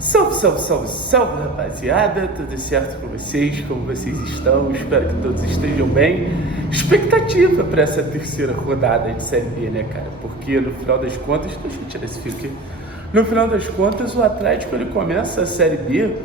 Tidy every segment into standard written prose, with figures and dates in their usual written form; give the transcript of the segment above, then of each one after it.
Salve, salve, salve, salve, rapaziada, tudo certo com vocês? Como vocês estão? Espero que todos estejam bem. Expectativa para essa terceira rodada de Série B, né, cara? Porque no final das contas, deixa eu tirar esse fio aqui. No final das contas, o Atlético ele começa a Série B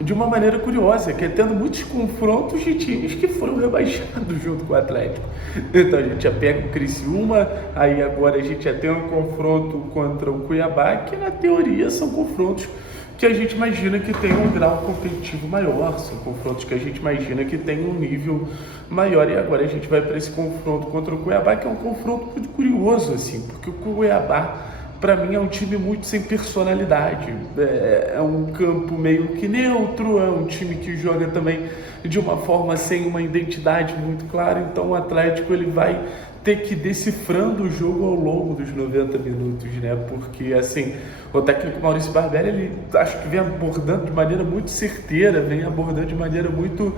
de uma maneira curiosa, que é tendo muitos confrontos de times que foram rebaixados junto com o Atlético. Então a gente já pega o Criciúma, aí agora a gente já tem um confronto contra o Cuiabá, que na teoria são confrontos que a gente imagina que tem um grau competitivo maior, são confrontos que a gente imagina que tem um nível maior, e agora a gente vai para esse confronto contra o Cuiabá, que é um confronto muito curioso, assim, porque o Cuiabá, para mim, é um time muito sem personalidade, é um campo meio que neutro, é um time que joga também de uma forma sem uma identidade muito clara, então o Atlético ele vai ter que ir decifrando o jogo ao longo dos 90 minutos, né? Porque, assim, o técnico Maurício Barbieri, ele acho que vem abordando de maneira muito certeira, vem abordando de maneira muito,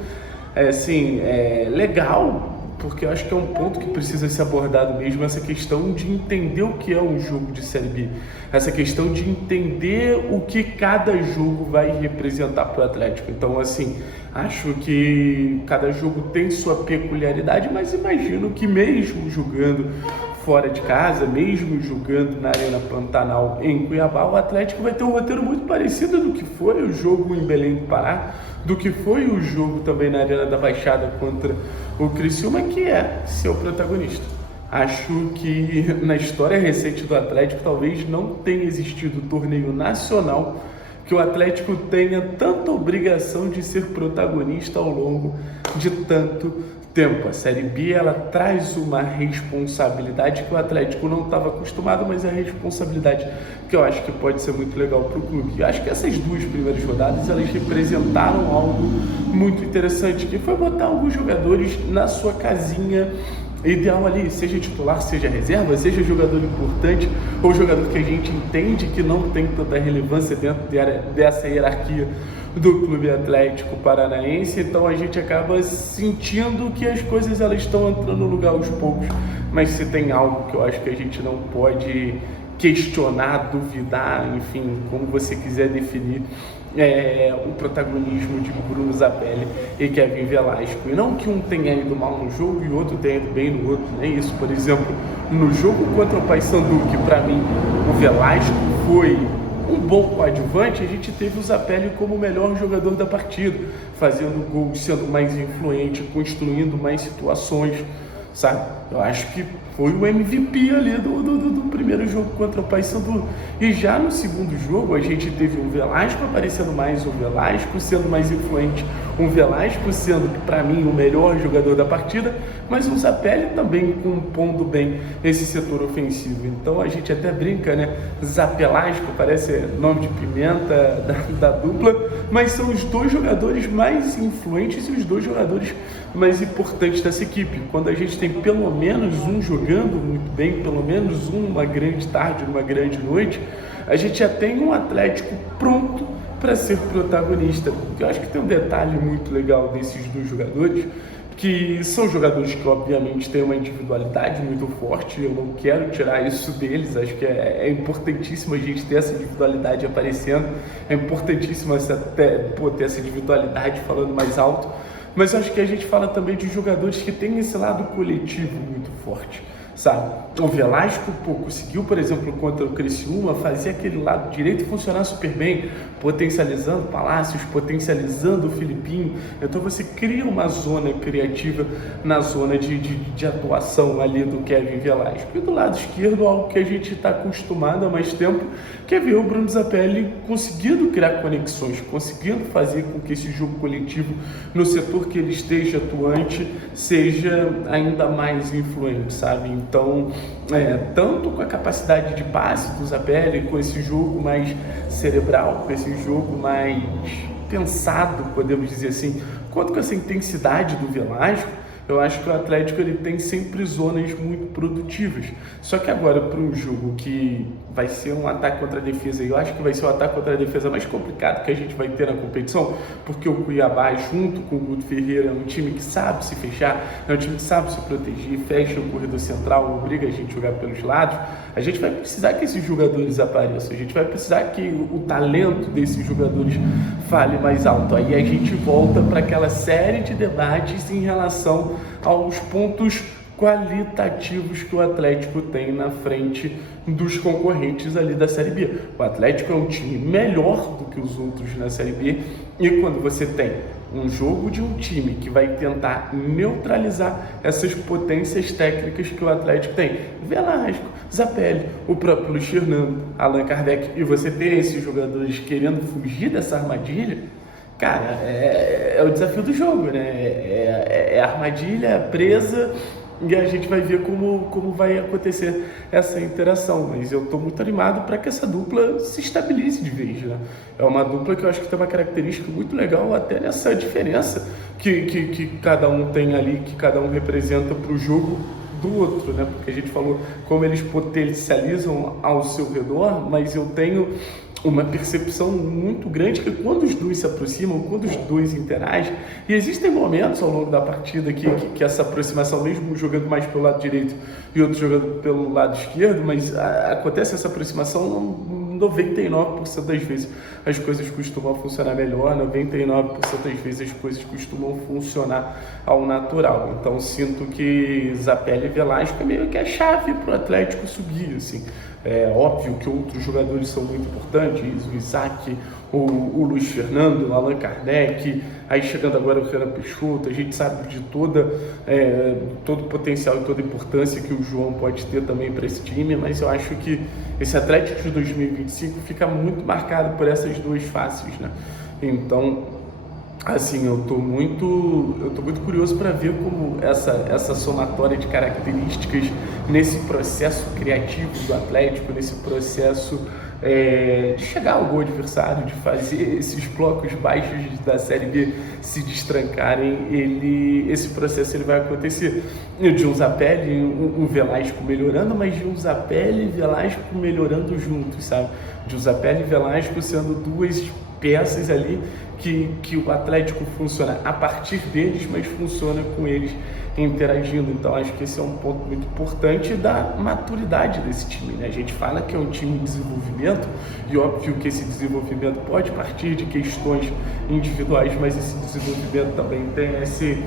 legal, porque eu acho que é um ponto que precisa ser abordado mesmo, essa questão de entender o que é um jogo de Série B, essa questão de entender o que cada jogo vai representar para o Atlético. Então, assim, acho que cada jogo tem sua peculiaridade, mas imagino que mesmo jogando fora de casa, mesmo jogando na Arena Pantanal em Cuiabá, o Atlético vai ter um roteiro muito parecido do que foi o jogo em Belém do Pará, do que foi o jogo também na Arena da Baixada contra o Criciúma, que é seu protagonista. Acho que na história recente do Atlético talvez não tenha existido torneio nacional que o Atlético tenha tanta obrigação de ser protagonista ao longo de tanto tempo. A Série B ela traz uma responsabilidade que o Atlético não estava acostumado, mas é a responsabilidade que eu acho que pode ser muito legal para o clube. Eu acho que essas duas primeiras rodadas elas representaram algo muito interessante, que foi botar alguns jogadores na sua casinha ideal ali, seja titular, seja reserva, seja jogador importante ou jogador que a gente entende que não tem tanta relevância dentro dessa hierarquia do Clube Atlético Paranaense. Então a gente acaba sentindo que as coisas elas estão entrando no lugar aos poucos, mas se tem algo que eu acho que a gente não pode questionar, duvidar, enfim, como você quiser definir, o protagonismo de Bruno Zapelli e Kevin Velasco. E não que um tenha ido mal no jogo e o outro tenha ido bem no outro, não é isso. Por exemplo, no jogo contra o Paysandu, que para mim o Velasco foi um bom coadjuvante, a gente teve o Zapelli como o melhor jogador da partida, fazendo gols, sendo mais influente, construindo mais situações, sabe? Eu acho que foi o MVP ali do primeiro jogo contra o Paysandu. E já no segundo jogo a gente teve um Velasco aparecendo mais, um Velasco sendo mais influente, um Velasco sendo, para mim, o melhor jogador da partida, mas um Zapelli também compondo bem esse setor ofensivo. Então a gente até brinca, né? Zapelasco, parece nome de pimenta da dupla, mas são os dois jogadores mais influentes e os dois jogadores mais importantes dessa equipe. Quando a gente tem pelo menos um jogando muito bem, pelo menos um numa grande tarde, numa grande noite, a gente já tem um Atlético pronto para ser protagonista. Eu acho que tem um detalhe muito legal desses dois jogadores, que são jogadores que obviamente têm uma individualidade muito forte, eu não quero tirar isso deles, acho que é importantíssimo a gente ter essa individualidade aparecendo, é importantíssimo ter essa individualidade falando mais alto, mas eu acho que a gente fala também de jogadores que têm esse lado coletivo muito forte, sabe? O Velasco, conseguiu, por exemplo, contra o Criciúma, fazer aquele lado direito funcionar super bem, potencializando Palácios, potencializando o Filipinho. Então você cria uma zona criativa na zona de atuação ali do Kevin Velasco. E do lado esquerdo, algo que a gente está acostumado há mais tempo, que é ver o Bruno Zapelli conseguindo criar conexões, conseguindo fazer com que esse jogo coletivo, no setor que ele esteja atuante, seja ainda mais influente, sabe? Então, tanto com a capacidade de passe do Zapelli, com esse jogo mais cerebral, com esse jogo mais pensado, podemos dizer assim, quanto com essa intensidade do Velasco, eu acho que o Atlético ele tem sempre zonas muito produtivas. Só que agora, para um jogo que vai ser um ataque contra a defesa, eu acho que vai ser o ataque contra a defesa mais complicado que a gente vai ter na competição, porque o Cuiabá, junto com o Guto Ferreira, é um time que sabe se fechar, é um time que sabe se proteger, fecha o corredor central, obriga a gente a jogar pelos lados. A gente vai precisar que esses jogadores apareçam, a gente vai precisar que o talento desses jogadores fale mais alto. Aí a gente volta para aquela série de debates em relação aos pontos qualitativos que o Atlético tem na frente dos concorrentes ali da Série B. O Atlético é um time melhor do que os outros na Série B, e quando você tem um jogo de um time que vai tentar neutralizar essas potências técnicas que o Atlético tem, Velasco, Zapelli, o próprio Luiz Fernando, Allan Kardec, e você ter esses jogadores querendo fugir dessa armadilha, cara, é o desafio do jogo, né? É a armadilha presa, e a gente vai ver como vai acontecer essa interação. Mas eu estou muito animado para que essa dupla se estabilize de vez, né? É uma dupla que eu acho que tem uma característica muito legal, até nessa diferença que cada um tem ali, que cada um representa para o jogo do outro, né? Porque a gente falou como eles potencializam ao seu redor, mas eu tenho uma percepção muito grande que quando os dois se aproximam, quando os dois interagem, e existem momentos ao longo da partida que essa aproximação, mesmo jogando mais pelo lado direito e outro jogando pelo lado esquerdo, mas acontece essa aproximação 99% das vezes as coisas costumam funcionar melhor, 99% das vezes as coisas costumam funcionar ao natural. Então sinto que Zapelli e Velasco é meio que a chave para o Atlético subir, assim. É óbvio que outros jogadores são muito importantes, o Isaac, o Luiz Fernando, o Allan Kardec, aí chegando agora o Renan Peixoto, a gente sabe de todo o potencial e toda a importância que o João pode ter também para esse time, mas eu acho que esse Atlético de 2025 fica muito marcado por essas duas faces, né? Então, assim, eu tô muito curioso para ver como essa somatória de características nesse processo criativo do Atlético, nesse processo de chegar ao gol adversário, de fazer esses blocos baixos da Série B se destrancarem, esse processo ele vai acontecer. De um Zapelli, um Velasco melhorando, mas de um Zapelli e Velasco melhorando juntos, sabe? De um Zapelli e Velasco sendo duas peças ali que o Atlético funciona a partir deles, mas funciona com eles interagindo. Então acho que esse é um ponto muito importante da maturidade desse time, né? A gente fala que é um time em desenvolvimento, e óbvio que esse desenvolvimento pode partir de questões individuais, mas esse desenvolvimento também tem esse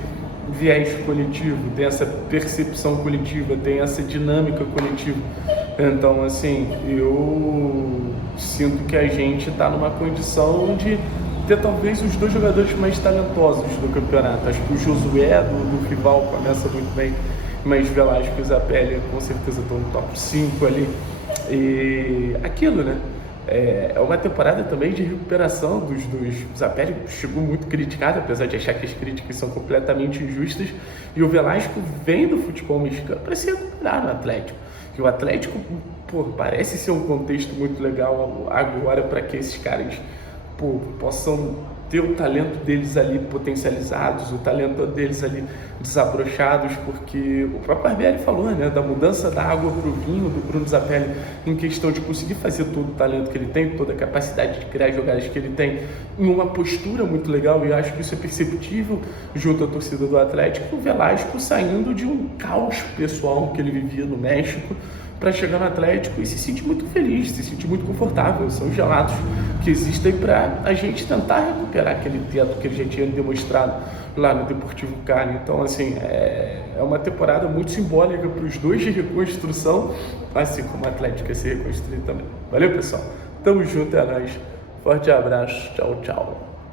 viés coletivo, tem essa percepção coletiva, tem essa dinâmica coletiva. Então, assim, eu sinto que a gente está numa condição de ter talvez os dois jogadores mais talentosos do campeonato. Acho que o Josué do rival começa muito bem, mas Velasco e Zapelli com certeza estão no top 5 ali. E aquilo, né? É uma temporada também de recuperação dos dois. O Zapelli chegou muito criticado, apesar de achar que as críticas são completamente injustas, e o Velasco vem do futebol mexicano para se recuperar no Atlético. E o Atlético, parece ser um contexto muito legal agora para que esses caras possam ter o talento deles ali potencializados, o talento deles ali desabrochados, porque o próprio Barbieri falou, né, da mudança da água para o vinho do Bruno Zapelli, em questão de conseguir fazer todo o talento que ele tem, toda a capacidade de criar jogadas que ele tem, em uma postura muito legal, e eu acho que isso é perceptível junto à torcida do Atlético. O Velasco saindo de um caos pessoal que ele vivia no México para chegar no Atlético e se sentir muito feliz, se sentir muito confortável. São os relatos que existem para a gente tentar recuperar aquele teto que ele já tinha demonstrado lá no Deportivo Cali. Então, assim, é uma temporada muito simbólica para os dois de reconstrução, assim como o Atlético ia se reconstruir também. Valeu, pessoal. Tamo junto, é nóis. Forte abraço. Tchau, tchau.